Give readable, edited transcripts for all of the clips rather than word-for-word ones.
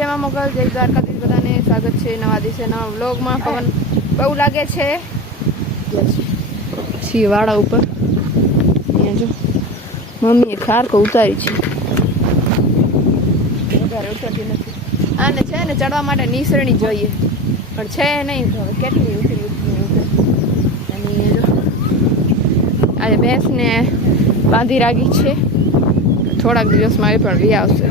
જય મા મોગલ, જય દ્વારકાધીશ, બધાને સ્વાગત છે નવા દિવસે નવા વ્લોગમાં। પવન બહુ લાગે છે છીએ વાડા ઉપર। અહીંયા જો મમ્મીએ ખારકો ઉતારી છે, વધારે ઉતરતી નથી। આને છે ને ચડવા માટે નીસરણી જોઈએ, પણ છે નહીં તો હવે કેટલી ઉતરી ઉતરે। અને જો આજે ભેંસને બાંધી રાખી છે, થોડાક દિવસમાં એ પણ વી આવશે।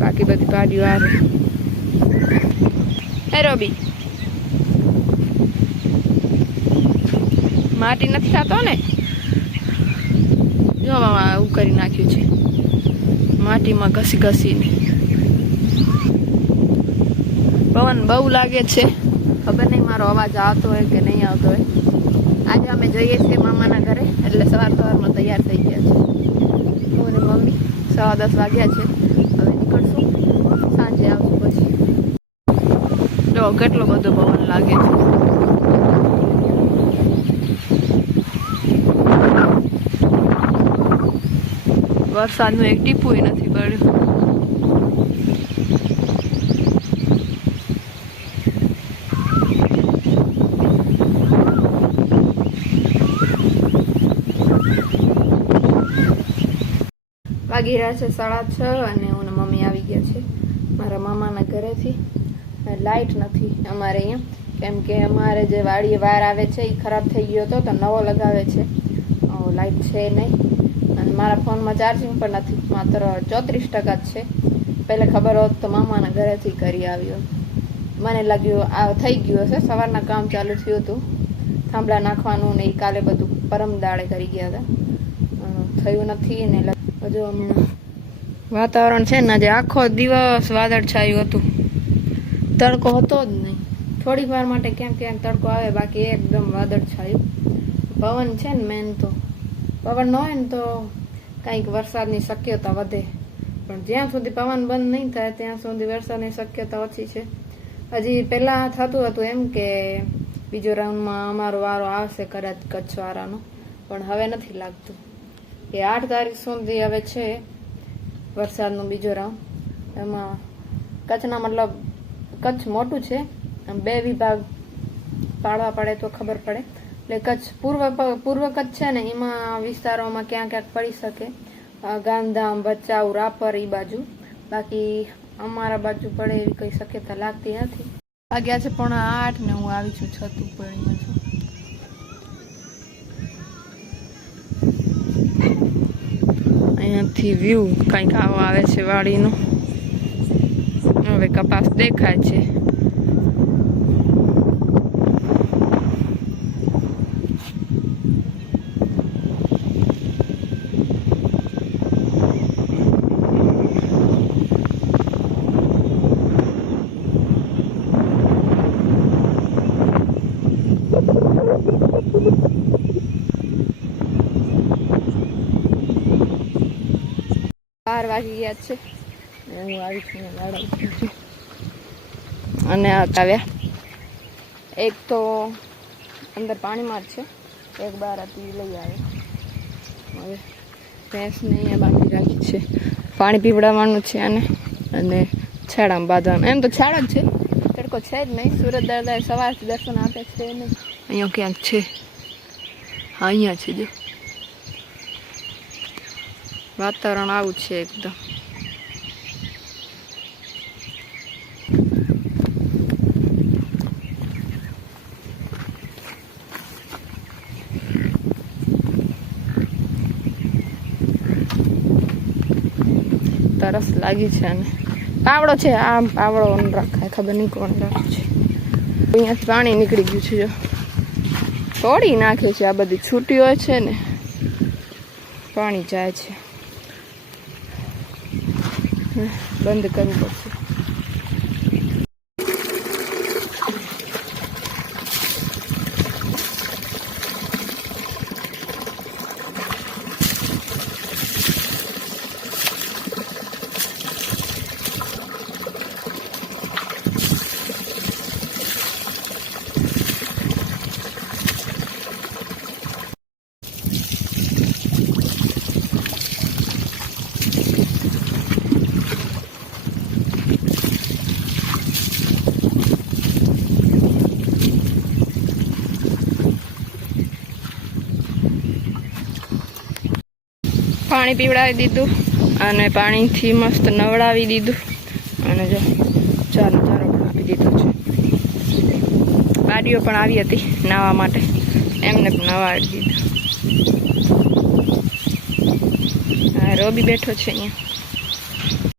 બાકી બધી પાડીઓ આવે। હે રોબી, માટી નથી ખાતો ને? જો આવું કરી નાખ્યું છે માટીમાં ઘસી ઘસીને। પવન બહુ લાગે છે, ખબર નહીં મારો અવાજ આવતો હોય કે નહીં આવતો હોય। આજે અમે જઈએ છીએ મામાના ઘરે, એટલે સવારમાં તૈયાર થઈ ગયા છે હું અને મમ્મી। 10:15 વાગ્યા છે, હવે નીકળશું, સાંજે આવશું પછી। જો કેટલો બધો પવન લાગે છે। વરસાદનું એક ટીપું નથી પડ્યું। વાગી રહ્યા છે 6:30 અને હું ને મમ્મી આવી ગયા છે મારા મામાના ઘરેથી। લાઇટ નથી અમારે અહીંયા, કેમ કે અમારે જે વાડીએ વાયર આવે છે એ ખરાબ થઈ ગયો હતો તો નવો લગાવે છે। લાઇટ છે નહીં, અને મારા ફોનમાં ચાર્જિંગ પણ નથી, માત્ર 34% જ છે। પહેલાં ખબર હોત તો મામાના ઘરેથી કરી આવ્યો। મને લાગ્યું આ થઈ ગયું હશે, સવારના કામ ચાલુ થયું હતું, થાંભલા નાખવાનું ને એ કાલે બધું પરમ દાડે કરી ગયા હતા, થયું નથી ને હજુ હમણાં વાતાવરણ છે ને આજે આખો દિવસ વાદળ છાયું હતું, તડકો હતો જ નહીં। થોડીક વાર માટે ક્યાંક ક્યાંક તડકો આવે, બાકી એકદમ વાદળ છાયું। પવન છે ને મેન તો, પવન ન હોય ને તો કંઈક વરસાદની શક્યતા વધે, પણ જ્યાં સુધી પવન બંધ નહીં થાય ત્યાં સુધી વરસાદની શક્યતા ઓછી છે। હજી પહેલાં થતું હતું એમ કે બીજો રાઉન્ડમાં અમારો વારો આવશે કદાચ કચ્છવાળાનો, પણ હવે નથી લાગતું। એ 8 તારીખ સુધી હવે છે વરસાદનો બીજો રાઉન્ડ। એમાં કચ્છના મતલબ કચ્છ મોટું છે, 2 વિભાગ પાડવા પડે તો ખબર પડે। એટલે કચ્છ પૂર્વ કચ્છ છે ને એમાં વિસ્તારોમાં ક્યાંક ક્યાંક પડી શકે, ગાંધીધામ, ભચાઉ, રાપર એ બાજુ, બાકી અમારા બાજુ પડે એવી કઈ શક્યતા લાગતી નથી। વાગ્યા છે 7:45 ને હું આવી છું છત ઉપર। અહીંયા છું, અહીંયાથી વ્યૂ કંઈક આવો આવે છે વાડીનો। હવે કપાસ દેખાય છે, બાર વાગી ગયા છે, હું આવી છું વાડા ઉપર છું। અને આવ્યા એક તો અંદર પાણીમાં જ છે, એક બહાર હતી લઈ આવ્યો। હવે ભેંસને અહીંયા બાંધી રાખી છે, પાણી પીવડાવવાનું છે આને, અને છાડામાં બાંધવાનું। એમ તો છાડા જ છે, તડકો છે જ નહીં। સુરત દાદા સવારથી દર્શન આપે છે નહીં, અહીંયા ક્યાંક છે, હા અહીંયા છે। જો વાતાવરણ આવું છે એકદમ। તરસ લાગી છે, અને પાવડો છે, આમ પાવડો રખાય, ખબર નહીં કોણ રાખે છે। અહીંયાથી પાણી નીકળી ગયું છે, જો તોડી નાખે છે, આ બધી છૂટી હોય છે ને પાણી જાય છે, બંધ કરવું પડશે। પાણી પીવડાવી દીધું અને પાણીથી મસ્ત નવડાવી દીધું અને જો ચારો ચારો પણ આપી દીધો છે. બારીઓ પણ આવી હતી નાહવા માટે, એમને પણ નવાડી દીધું. રોબી બેઠો છે અહીંયા.